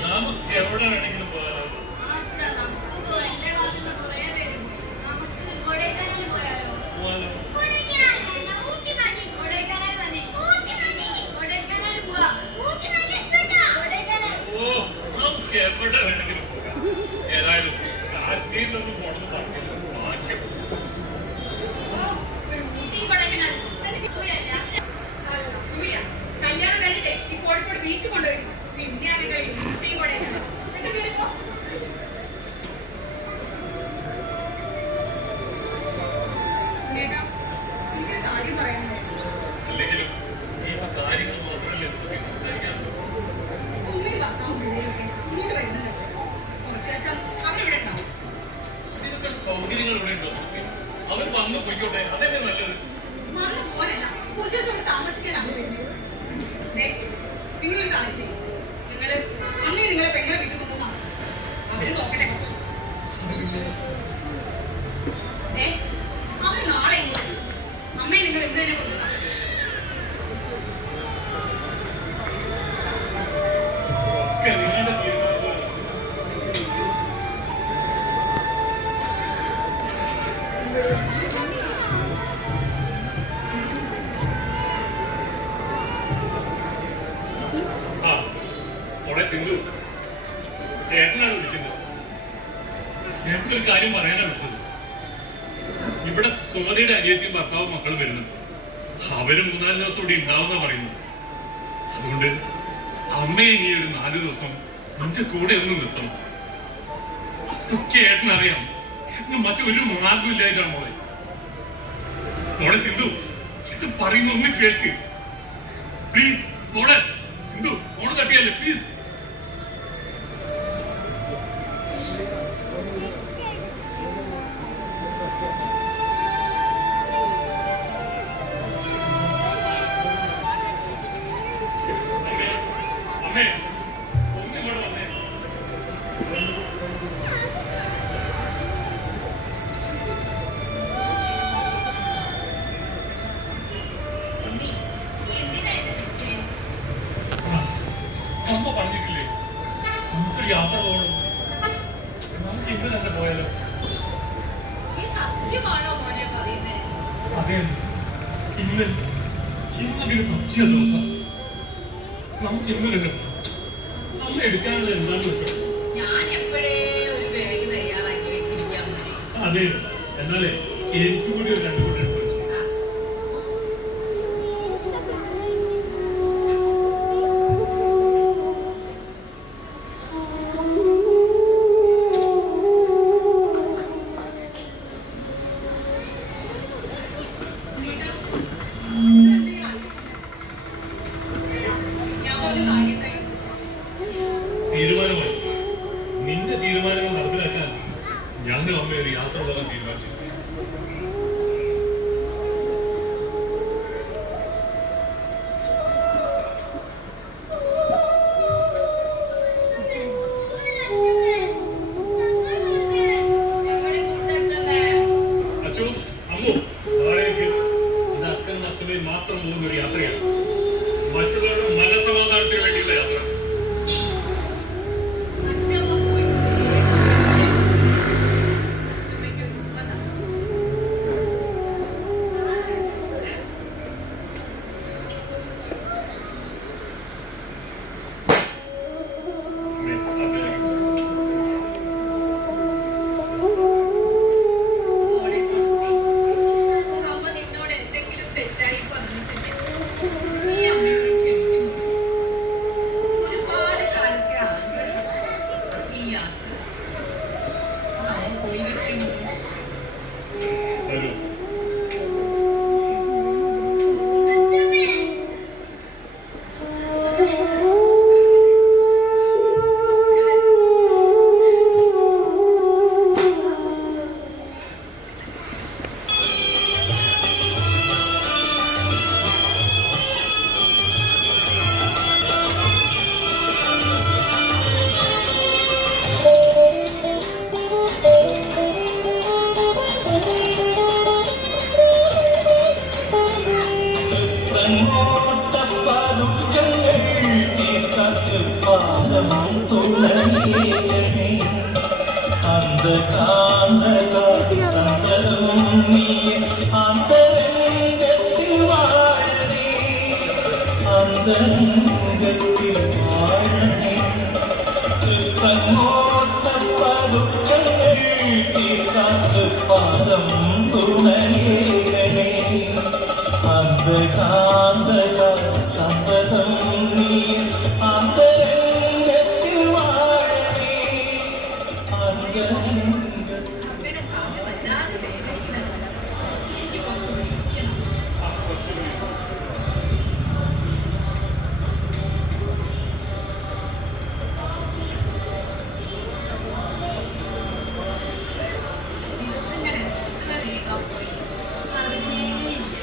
നമുക്ക് എവിടെ വേണമെങ്കിലും പോകാം. പോകാലോ. ഓ, നമുക്ക് എവിടെ വേണമെങ്കിലും പോകാം. ഏതായാലും കാശ്മീരിലൊന്നും പോകണമെന്ന് പറഞ്ഞില്ല. ഭാഗ്യം. കല്യാണം കഴിഞ്ഞിട്ടേ ഈ കോഴിക്കോട് ബീച്ച് കൊണ്ടുപോയി പിന്നെ അത് കഴിഞ്ഞു ഊട്ടിയും കൊടൈക്കനാൽ കേറിപ്പോ. ചേട്ടാ, എനിക്കൊരു കാര്യം പറയാനുണ്ട്. അല്ലെങ്കിലും ഈ കാര്യങ്ങൾ മാത്രമല്ലേ നമുക്ക് സംസാരിക്കാനുള്ളൂ. സുമി ഭർത്താവും പിള്ളേരൊക്കെ ഇങ്ങോട്ട് വരുന്നുണ്ട്. കുറച്ച് ദിവസം അവരിവിടെ ഉണ്ടാവും. ഇതിനൊക്കെ സൗകര്യങ്ങൾ ഇവിടെ ഉണ്ടോ? അവർ വന്ന് പോയിക്കോട്ടെ, അതല്ലേ നല്ലത്. മറന്നു പോലല്ല, കുറച്ച് ദിവസം ഇവിടെ താമസിക്കാനാണ് വരുന്നത്. നിങ്ങളൊരു കാര്യം ചെയ്യും, അമ്മയെ നിങ്ങളെ പെങ്ങളെ വീട്ടിൽ കൊണ്ടുവന്നാ അവര് നോക്കട്ടെ കുറച്ച്. അവര് നാളെ ഇങ്ങോട്ട് വരും. അമ്മയെ നിങ്ങൾ എന്ത് തന്നെ കൊണ്ടുവന്നാ ഒക്കെ നിങ്ങളുടെ തീരുമാനം. ആ, മോളെ സിന്ധു, ചേട്ടനാണ് വിളിക്കുന്നത്. ചേട്ടനൊരു കാര്യം പറയാനാണ് വിളിച്ചത്. ഇവിടെ സുമതിയുടെ അനിയത്തിയും ഭർത്താവും മക്കളും വരുന്നുണ്ട്. അവര് 3-4 ദിവസം കൂടി ഉണ്ടാവുന്ന പറയുന്നത്. അതുകൊണ്ട് അമ്മയെ ഇനി ഒരു 4 ദിവസം നിന്റെ കൂടെ ഒന്ന് നിർത്തണം. ഇതൊക്കെ ഏട്ടനറിയാം. ഏട്ടന് മറ്റൊരു മാർഗം ഇല്ലായിട്ടാണ് മോളെ. മോളെ സിന്ധു, ഇത് പറയുന്ന ഒന്ന് കേൾക്ക് പ്ലീസ്. മോളെ സിന്ധു, മോള് തട്ടിയല്ലേ പ്ലീസ്. അമ്മേ, ഒന്നിങ്ങോട്ട് വന്നേ. ഉണ്ണി, എന്തിനാ എന്നെ വിളിച്ചേ? അമ്മ പറഞ്ഞിട്ടില്ലേ നമുക്കൊരു യാത്ര പോകണം. നമുക്ക് ഇന്ന് തന്നെ പോയാലോ? ഈ സത്യമാണോ മോനെ പറയുന്നേ? അതെ, ഇന്നൊരു പറ്റിയ ദിവസം. നമുക്ക് ഇന്ന് തന്നെ പോകാം. അമ്മ എടുക്കാനുള്ള എന്താണെന്ന് വെച്ചാൽ ഞാൻ എപ്പോഴേ ഒരു ബാഗ് തയ്യാറാക്കി വെച്ചിരിക്കാൻ മതി. അതെ, എന്നാലേ എനിക്ക് കൂടി ഒരു 2 കൂടെ എടുത്ത് വെച്ചു. ഞാൻ പറഞ്ഞ കാര്യത്തായി തീരുമാനമായി. നിന്റെ തീരുമാനങ്ങൾ നടപ്പിലാക്കാൻ ഞങ്ങൾ അമ്മ ഒരു യാത്ര പോകാൻ തീരുമാനിച്ചു. ആദരംഗത്തിൽ വാഴണേ പാദം തുണയേകണേ അന്ധകാന്തക സന്തതം നീ അന്തരംഗത്തിൽ വാഴണേ അന്തരംഗത്തിൽ അമ്മയുടെ സാമ്യം വല്ലാതെ വേദനിക്കുന്നുണ്ട്. എനിക്ക് കുറച്ച് വിശ്വസിക്കണം. ദിവസങ്ങൾ എത്ര വേഗം പോയി അറിഞ്ഞേയില്ല.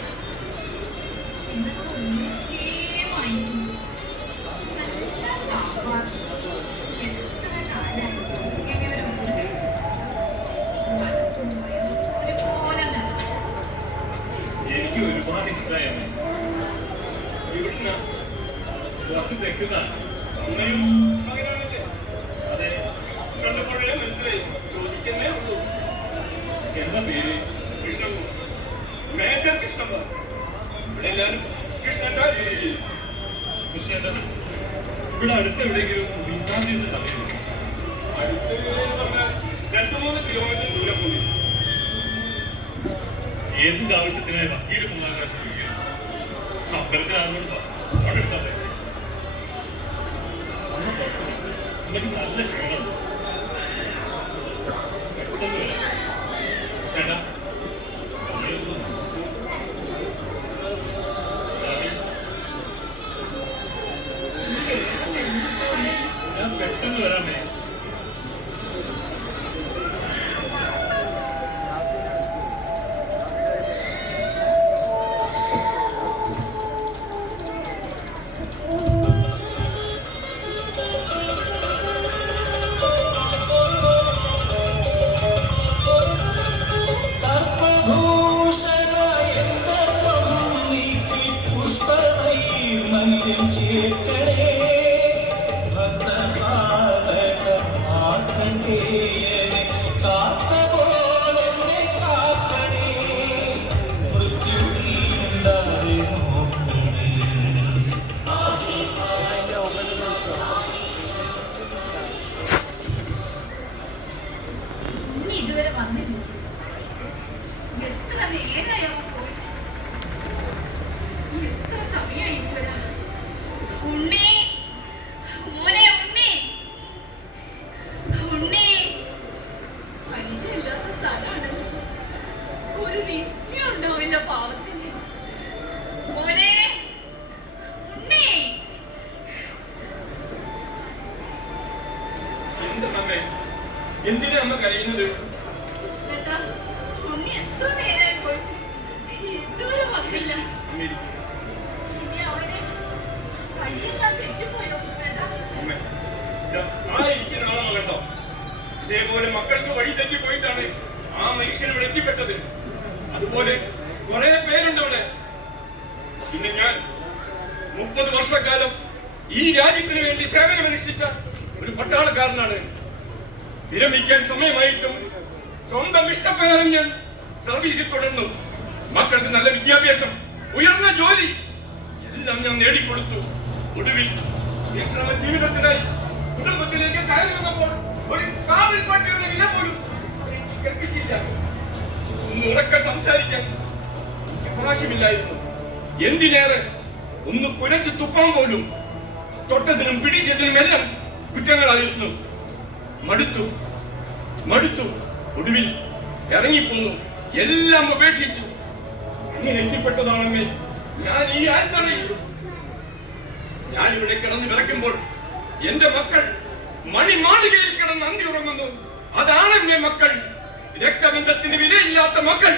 ഇന്നത്തെ ഒന്നിക്കേമായിരുന്നു. നല്ല സാമ്പാർ. എത്ര കാലം ഇങ്ങനെ ഒരു ഊണ് കഴിച്ചു. മനസ്സും വയറും ഒരുപോലെ നിറഞ്ഞു. എനിക്ക് ഒരുപാട് ഇഷ്ടമായി അമ്മേ. ഇവിടുന്ന് കുറച്ച് തെക്കുന്ന അമ്മയും മകനാണല്ലേ? അതെ, കണ്ടപ്പോഴേ മനസ്സിലായി. ചോദിക്കുന്നേ ഉള്ളൂ. എന്താ പേര്? കൃഷ്ണൻ. മേജർ കൃഷ്ണൻ. ഇവിടെ എല്ലാവരും കൃഷ്ണന്റെ കൃഷ്ണേട്ടൻ ഇവിടെ അടുത്ത് എവിടെയെങ്കിലും റീചാർജ് ചെയ്ത് അറിയുമോ? അടുത്ത് പറഞ്ഞാൽ 2-3 കിലോമീറ്റർ ദൂരം പോയി. കേസിന്റെ ആവശ്യത്തിനായി വക്കീല് മൂന്നാകാശം അമ്പലത്തിൽ ആകുമ്പോൾ അവിടെ എടുത്താൽ എനിക്ക് നല്ല ക്ഷീണം. പെട്ടെന്ന് വരാം ചേട്ടാ. ഞാൻ പെട്ടെന്ന് വരാമേ. ചേർക്കണേ ഭക്തപാലകമാക്കണ്ടേയനെ കാത്തപോലെന്നെ കാക്കണേ മൃത്യു തീണ്ടാതെ നോക്കണേ. ഇനി ഇതുവരെ വന്നില്ല. എത്ര നേരായോ പോയി? എത്ര സമയം ഈശ്വര. ഉണ്ണി, മോനെ ഉണ്ണി, ഉണ്ണി. പരിചയമില്ലാത്ത സ്ഥലമാണല്ലോ. ഒരു നിശ്ചയം ഉണ്ടോ എന്റെ പാവത്തിന്? മോനെ ഉണ്ണി. എന്തിനാ അമ്മ കരയുന്നത്? കൃഷ്ണേട്ടാ, ഉണ്ണി എത്ര നേരായി പോയി ഇതുവരെ വന്നില്ല. ഇനി അവനെ കയ്യെല്ലാം തെറ്റിപ്പോയോ കൃഷ്ണേട്ടാ? ഇരിക്കുന്ന ആളാണ് കേട്ടോ. ഇതേപോലെ മക്കൾക്ക് വഴി തെറ്റിപ്പോയിട്ടാണ് ആ മനുഷ്യൻ ഇവിടെ എത്തിപ്പെട്ടത്. അതുപോലെ കുറെ പേരുണ്ട് ഇവിടെ. പിന്നെ ഞാൻ 30 വർഷക്കാലം ഈ രാജ്യത്തിന് വേണ്ടി സേവനമനുഷ്ഠിച്ച ഒരു പട്ടാളക്കാരനാണ്. വിരമിക്കാൻ സമയമായിട്ടും സ്വന്തം ഇഷ്ടപ്രകാരം ഞാൻ സർവീസിൽ തുടർന്നു. മക്കൾക്ക് നല്ല വിദ്യാഭ്യാസം, ഉയർന്ന ജോലി എല്ലാം ഞാൻ നേടിക്കൊടുത്തു. ഒടുവിൽ വിശ്രമ ജീവിതത്തിനായി കുടുംബത്തിലേക്ക് കയറി വന്നപ്പോൾ ഒരു കാവൽ പട്ടിയുടെ വില പോലും കൽപ്പിച്ചില്ല. ഒന്ന് ഉറക്കെ സംസാരിക്കാൻ അവകാശമില്ലായിരുന്നു. എന്തിനേറെ ഒന്ന് കുരച്ച് തുപ്പാൻ പോലും തൊട്ടതിനും പിടിച്ചതിനും എല്ലാം കുറ്റങ്ങളായിരുന്നു. മടുത്തു. ഒടുവിൽ ഇറങ്ങിപ്പോന്നു. എല്ലാം ഉപേക്ഷിച്ചു. അങ്ങനെ എത്തിപ്പെട്ടതാണെന്നേ ഞാൻ ഈ ആൽത്തറയിൽ. ഞാനിവിടെ കിടന്ന് വിറയ്ക്കുമ്പോൾ എന്റെ മക്കൾ മണിമാളികയിൽ കിടന്ന് അന്തി ഉറങ്ങുന്നു. അതാണ് എന്റെ മക്കൾ. രക്തബന്ധത്തിന് വിലയില്ലാത്ത മക്കൾ.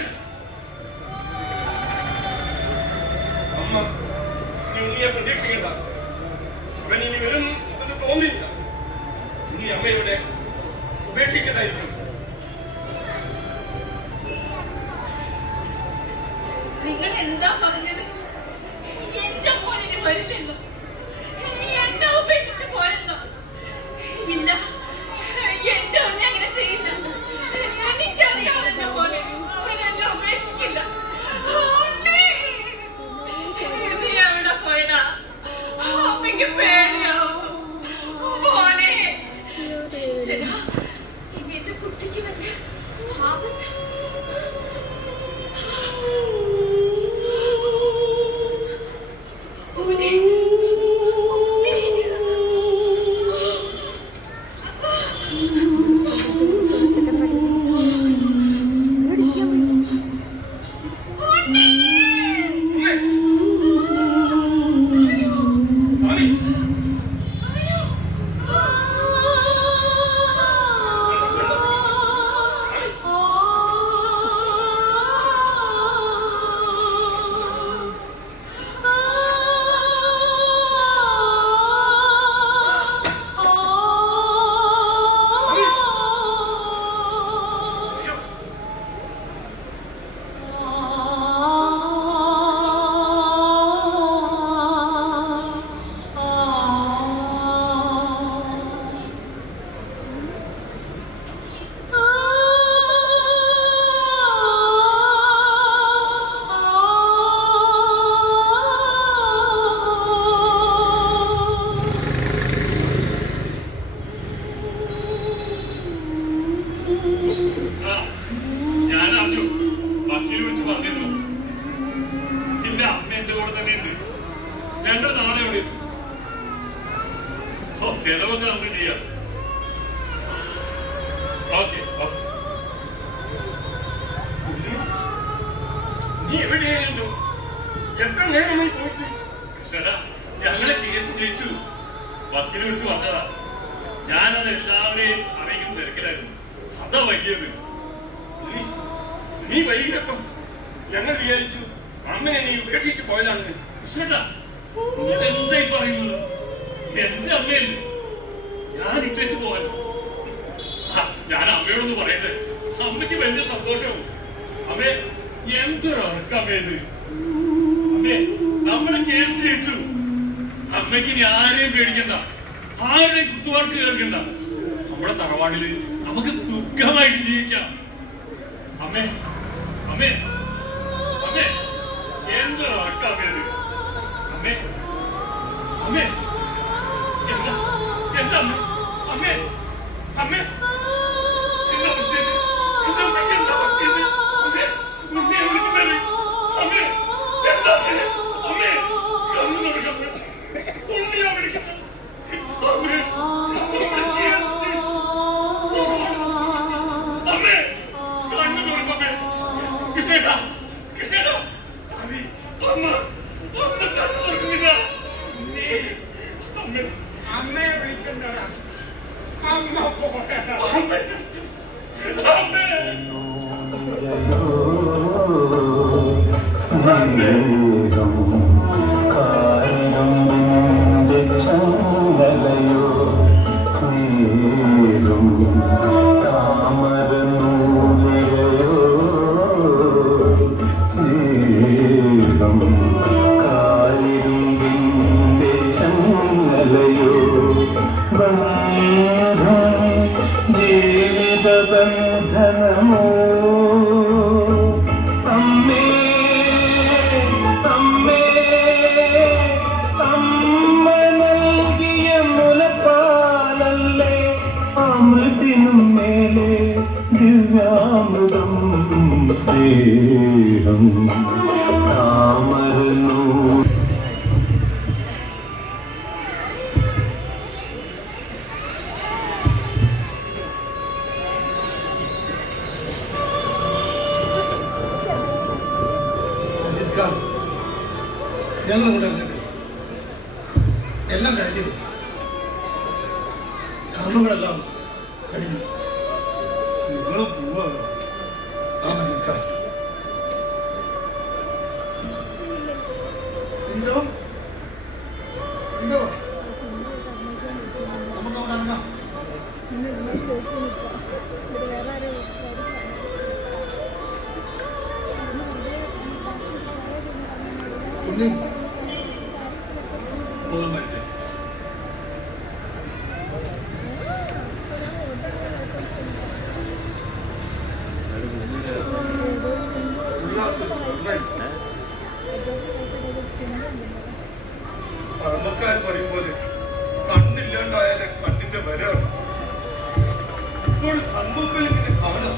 അമ്മ ഉണ്ണിയെ പ്രതീക്ഷിക്കണ്ട. അവൻ ഇനി വരും എന്ന് തോന്നില്ല. ഇനി അമ്മയുടെ ഉപേക്ഷിച്ചതായിരിക്കും. നിങ്ങൾ എന്താ പറഞ്ഞത്? എന്റെ മോനിന് വരില്ലെന്നോ? എന്നെ ഉപേക്ഷിച്ചു പോയെന്നോ? ഇല്ല, എന്റെ ഉണ്ണി അങ്ങനെ ചെയ്യില്ല. എനിക്കറിയാം എന്റെ മോനെ, അവൻ എന്നെ ഉപേക്ഷിക്കില്ല. ഉണ്ണി, നീ എവിടെ പോയടാ? എന്റെ കൂടെ തന്നെ ഉണ്ട്. ഞങ്ങൾ നാളെ അവിടെ എത്തും. ചെലവൊക്കെ നമുക്ക് ചെയ്യാം. ഓക്കെ. നീ എവിടെയായിരുന്നു? എത്ര നേരമായി പോയിട്ട്? കൃഷ്ണ, ഞങ്ങളെ കേസ് ജയിച്ചു. വക്കീല് വിളിച്ച് വന്നതാ. ഞാനത് എല്ലാവരെയും അറിയിക്കുന്ന തിരക്കിലായിരുന്നു. അതാ വൈകിയത്. നീ വൈകിയപ്പം ഞങ്ങൾ വിചാരിച്ചു അമ്മനെ നീ ഉപേക്ഷിച്ച് പോയതാണെന്ന്. കൃഷ്ണ, ഇതെന്തായി പറയുന്നത്? എന്റെ അമ്മയല്ലേ, ഞാൻ ഇട്ടേച്ച് പോകാൻ. ഞാൻ അമ്മയോടൊന്ന് പറയട്ടെ. അമ്മയ്ക്ക് വലിയ സന്തോഷവും. അമ്മേ, എന്തൊരമ്മേ ഇത്. അമ്മേ, നമ്മളെ കേസ് ജയിച്ചു. അമ്മയ്ക്ക് ഇനി ആരെയും പേടിക്കണ്ട, ആരുടെയും കുത്തുവാർക്ക് കേൾക്കണ്ട. നമ്മുടെ തറവാടില് നമുക്ക് സുഖമായിട്ട് ജീവിക്കാം. അമ്മേ, അമ്മേ, അമ്മേ, എന്തൊരമ്മേ ഇത്. അമ്മേ, അമ്മേ, എന്താ എന്താ അമ്മേ, അമ്മേ, അമ്മേ, എന്താ പറ്റിയത്? എന്റെ അമ്മയ്ക്ക് എന്താ പറ്റിയത്? അമ്മേ, നിന്നെ വിളിക്കുന്നത്. അമ്മേ, എന്താ അമ്മേ, അമ്മേ, കണ്ണു തുറക്കമ്മേ, ഉണ്ണിയാ വിളിക്കുന്നത്. അമ്മേ, നമ്മുടെ കേസ് ജയിച്ചു. അമ്മേ, കണ്ണു തുറക്കമ്മേ. കൃഷ്ണേട്ടാ, കൃഷ്ണേട്ടാ, സോറി. അമ്മ കണ്ണു തുറക്കുന്നില്ല. അമ്മേ, അമ്മയെ വിളിക്കണ്ടടാ. അമ്മ പോകണ്ട. അമ്മേ, അമ്മേ, ജീവിതബന്ധനമോ അമ്മേ അമ്മേ അമ്മ നൽകിയ മുലപ്പാലല്ലേ അമൃതിനും മേലെ ദിവ്യാമൃതം സ്നേഹം താമരനൂ. ഞങ്ങളിവിടെ വന്നിട്ട് എല്ലാം കഴിഞ്ഞു, കർമ്മങ്ങളെല്ലാം കഴിഞ്ഞു. നിങ്ങൾ പോവാണ്. നിൽക്കാം. സിന്ധു, സിന്ധു, നമുക്കവിടെ ഇറങ്ങാം. ഉണ്ണി, പോകാൻ പറ്റേ? പഴമക്കാർ പറയും പോലെ കണ്ണില്ലാണ്ടായാലേ കണ്ണിന്റെ വില. ഇപ്പോൾ കൺമുമ്പിൽ ഇങ്ങനെ കാണാം.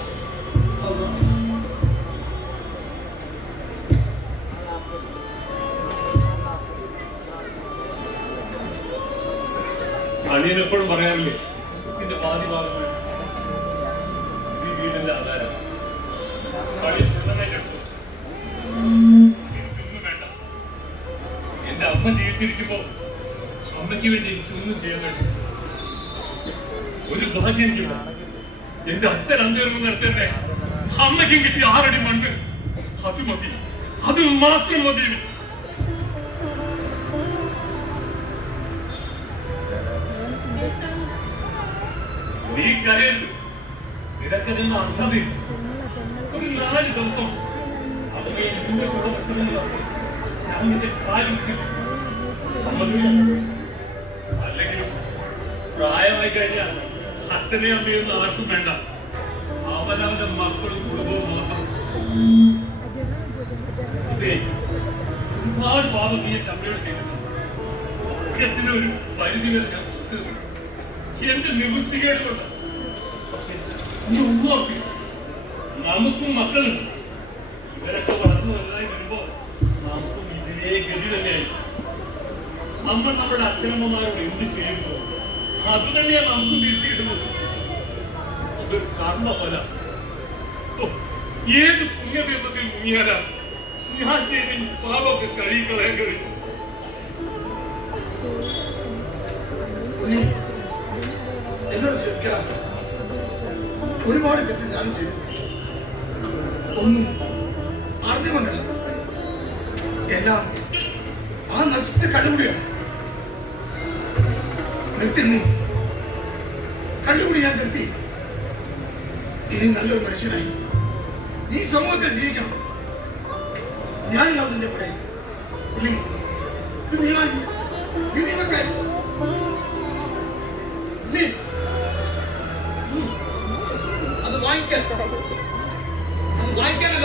അനിയൻ എപ്പോഴും പറയാറില്ലേ, സ്വത്തിന്റെ പാതി ഭാഗങ്ങൾ ഈ വീടിന്റെ ആധാരം. എനിക്കൊന്നും വേണ്ട. എന്റെ അമ്മ ജീവിച്ചിരിക്കുമ്പോ അമ്മയ്ക്ക് വേണ്ടി എനിക്കൊന്നും ചെയ്യാൻ കഴിയും. ഒരു ഭാഗ്യം എനിക്കുണ്ട്. എന്റെ അച്ഛൻ അന്ത്യകർമ്മം നടത്തണ്ടേ, അമ്മയ്ക്കും കിട്ടി 6 അടി മണ്ണ്. അത് മതി, അത് മാത്രം മതി എനിക്ക്. നീ കരയരുത്, നിനക്കതിന് അർഹതയില്ല. ഒരു 4 ദിവസം അമ്മയെ നിന്റെ കൂടെ വെക്കണമെന്ന് ഞാൻ നിന്റെ കാര്യം സമ്മതിച്ചു. അല്ലെങ്കിലും പ്രായമായി കഴിഞ്ഞാൽ അച്ഛനെയും അമ്മയൊന്നും ആർക്കും വേണ്ട. അവനവന്റെ മക്കളും കുടുംബവും മാത്രം. ഒരുപാട് പാപം നീ എന്റെ അമ്മയോട് ചെയ്തിട്ടുണ്ട്. ഒക്കത്തിന് ഒരു പരിധി വരെ ഞാൻ കൊടുത്തിട്ടുണ്ട്. എന്റെ നിവൃത്തികേട് കൊണ്ട്. പക്ഷെ നീ ഒന്നും ഓർപ്പില്ല, നമുക്കും മക്കളുണ്ട്. ഇവരൊക്കെ വളർന്നു വലുതായി വരുമ്പോ നമുക്കും ഇതേ ഗതി തന്നെയായി. നമ്മൾ നമ്മുടെ അച്ഛനമ്മമാരോട് എന്ത് ചെയ്യുന്നു അത് തന്നെയാണ് നമുക്കും തിരിച്ചു കിട്ടുന്നത്. അതൊരു കർമ്മഫല. ഏത് പുണ്യതീർത്ഥത്തിൽ മുങ്ങിയാലാ ഞാൻ ചെയ്ത ഈ പാപമൊക്കെ കഴിക്കളയാൻ കഴിയും. ഉണ്ണി എന്നോട് ക്ഷമിക്കണം. ഒരുപാട് തെറ്റ് ഞാൻ ചെയ്തു. ഒന്നും അറിഞ്ഞുകൊണ്ടല്ല. എല്ലാം ആ നശിച്ച കണ്ടുപിടിയാണ്. നിർത്തി കണ്ടുപിടി ഞാൻ നിർത്തി. ഇനി നല്ലൊരു മനുഷ്യനായി ഈ സമൂഹത്തിൽ ജീവിക്കണം. ഞാൻ അതിന്റെ കൂടെ. ഉണ്ണി ഇത് നീ വാങ്ങി ഇത് നീ വെക്കേ. അത് വാങ്ങിക്കാനല്ല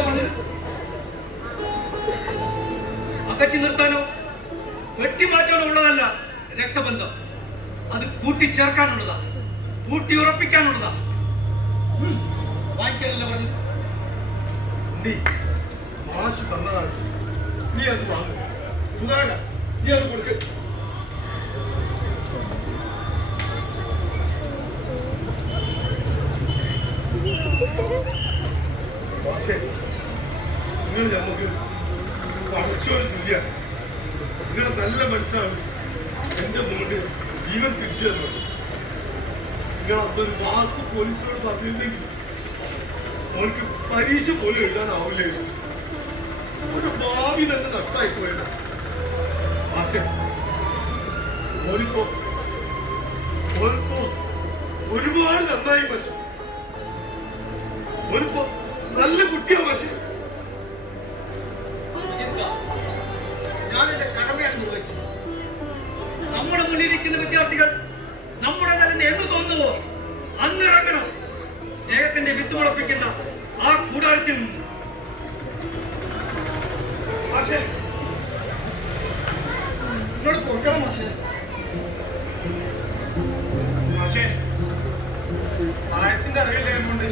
പറഞ്ഞത്. അകറ്റി നിർത്താനോ വെട്ടിമാറ്റാനോ ഉള്ളതല്ല രക്തബന്ധം. അത് കൂട്ടിച്ചേർക്കാനുള്ളതാ, കൂട്ടി ഉറപ്പിക്കാനുള്ളതാ. വാങ്ങിക്കാനല്ല പറഞ്ഞത്. മാഷ് തന്നതാണ്. നീ അത് വാങ്ങുക. സുധാകര നീ അത് കൊടുക്ക. മാഷേ നിങ്ങൾ നമുക്ക് പഠിച്ചോട് തുല്യ. നിങ്ങളുടെ നല്ല മനസ്സാണ് എന്റെ മോന്റെ ജീവൻ തിരിച്ചു തന്നത്. നിങ്ങൾ അതൊരു വാക്ക് പോലീസിനോട് പറഞ്ഞിരുന്നെങ്കിൽ അവർക്ക് പരീക്ഷ പോലും എഴുതാനാവില്ലായിരുന്നു. അവരുടെ ഭാവി തന്നെ നഷ്ടായി പോയത്. പക്ഷേ ഓരിപ്പോ ഒരുപാട് നന്നായി. പക്ഷെ ഓരിപ്പോ നല്ല കുട്ടിയാ. പക്ഷെ ഞാൻ എന്റെ കടമയാണ് നിർവഹിച്ചത്. നമ്മുടെ മുന്നിലിരിക്കുന്ന വിദ്യാർത്ഥികൾ നമ്മുടെ തന്നെ എന്ന് തോന്നുവോ അന്നിറങ്ങണം. സ്നേഹത്തിന്റെ വിത്ത് മുളപ്പിക്കുന്ന ആ കൂടാരത്തിൽ നിന്ന്. മാഷേ എന്നോട് കൊടുക്കണം. മാഷേ മാഷേ ആയത്തിന്റെ അറിവില്ലായതുകൊണ്ട്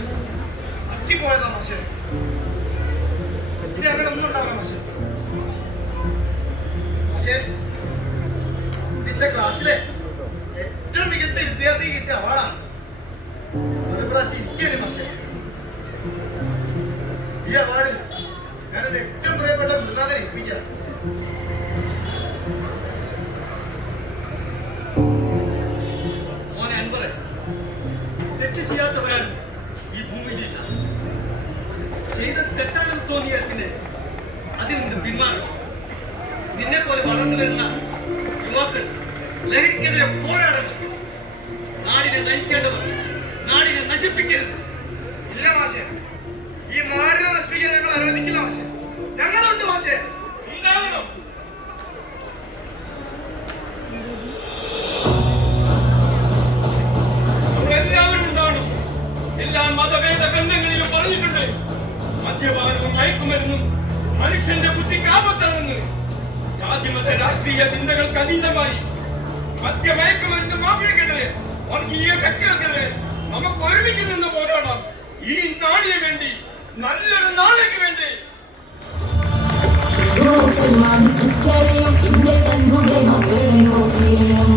അറ്റിപ്പോയതാ. മാഷേ ഇനി അങ്ങനെ ഒന്നും ഉണ്ടാവില്ല. മാഷേ മാഷേ ഇതിന്റെ ക്ലാസ്സിലെ ഏറ്റവും മികച്ച വിദ്യാർത്ഥി കിട്ടിയ അവാർഡാണ്. ഒരു പ്രാവശ്യം ഇരിക്കല്ലേ മാഷേ. ഈ അവാർഡ് ഞാൻ എന്റെ ഏറ്റവും പ്രിയപ്പെട്ട ഗുരുനാഥനെ ഏൽപ്പിക്കാം. മോനെ അൻവറെ, തെറ്റ് ചെയ്യാത്തവരാരും ഈ ഭൂമിയിലില്ല. ചെയ്ത തെറ്റാണെന്ന് തോന്നിയാൽ പിന്നെ അതിൽ നിന്ന് പിന്മാറണം. നിന്നെ പോലെ വളർന്നു വരുന്ന യുവാക്കൾ ലഹരിക്കെതിരെ പോരാടണം. നാടിനെ നയിക്കേണ്ടവർ നാടിനെ നശിപ്പിക്കരുത്. ഇല്ല മാഷേ, ഈ നാടിനെ നശിപ്പിക്കാൻ ഞങ്ങൾ അനുവദിക്കില്ല. മാഷേ ഞങ്ങളുണ്ട്. മാഷേ ഉണ്ടാകണം. നമ്മളെല്ലാവരും ഉണ്ടാവണം. എല്ലാ മതഭേദ ബന്ധങ്ങളിലും പറഞ്ഞിട്ടുണ്ട് മദ്യപാനവും മയക്കുമരുന്നും മനുഷ്യന്റെ ബുദ്ധിക്ക് ആപത്താണെന്ന്. ജാതിമത രാഷ്ട്രീയ ചിന്തകൾക്ക് അതീതമായി മദ്യമയക്കുമരുന്ന് മാഫിയക്കെതിരെ വർഗീയ ശക്തികൾക്കെതിരെ നമുക്ക് ഒരുമിച്ച് നിന്ന് പോരാടാം. ഈ നാടിന് വേണ്ടി, നല്ലൊരു നാളേക്ക് വേണ്ടി. മുസൽമാൻ ക്രിസ്ത്യാനിയും ഇന്ത്യൻ തങ്ങളുടെ മക്കളെ നോക്കിയിടണം.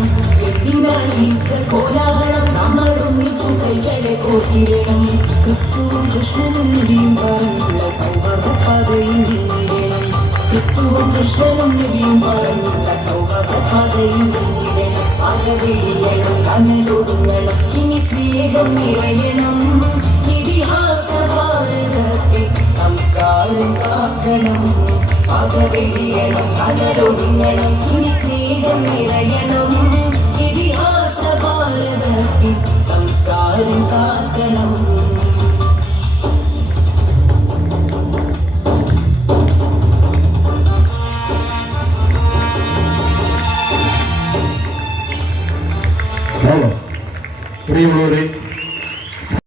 കോലാഹലം നമ്മളൊന്നിച്ചു കൈകളെ കോർത്തിടണം. ക്രിസ്തുവും കൃഷ്ണനും നിധിയും പറഞ്ഞുള്ള സൗഹാർദ്ദ പാതയിൽ നീങ്ങിടണം. ക്രിസ്തുവും കൃഷ്ണനും നിധിയും പറഞ്ഞുള്ള സൗഹാർദ്ദ പാതയിൽ നീങ്ങിടണം. അകവെളിയണം, കനലൊടുങ്ങണം, ഇനി സ്നേഹം നിറയണം. ഇതിഹാസ ഭാരതത്തിൽ സംസ്കാരം കാക്കണം. അകവെളിയണം, കനലൊടുങ്ങണം, ഇനി സ്നേഹം നിറയണം. ഇതിഹാസ ഭാരതത്തിൽ സംസ്കാരം കാക്കണം. പ്രിയമുള്ളവരെ,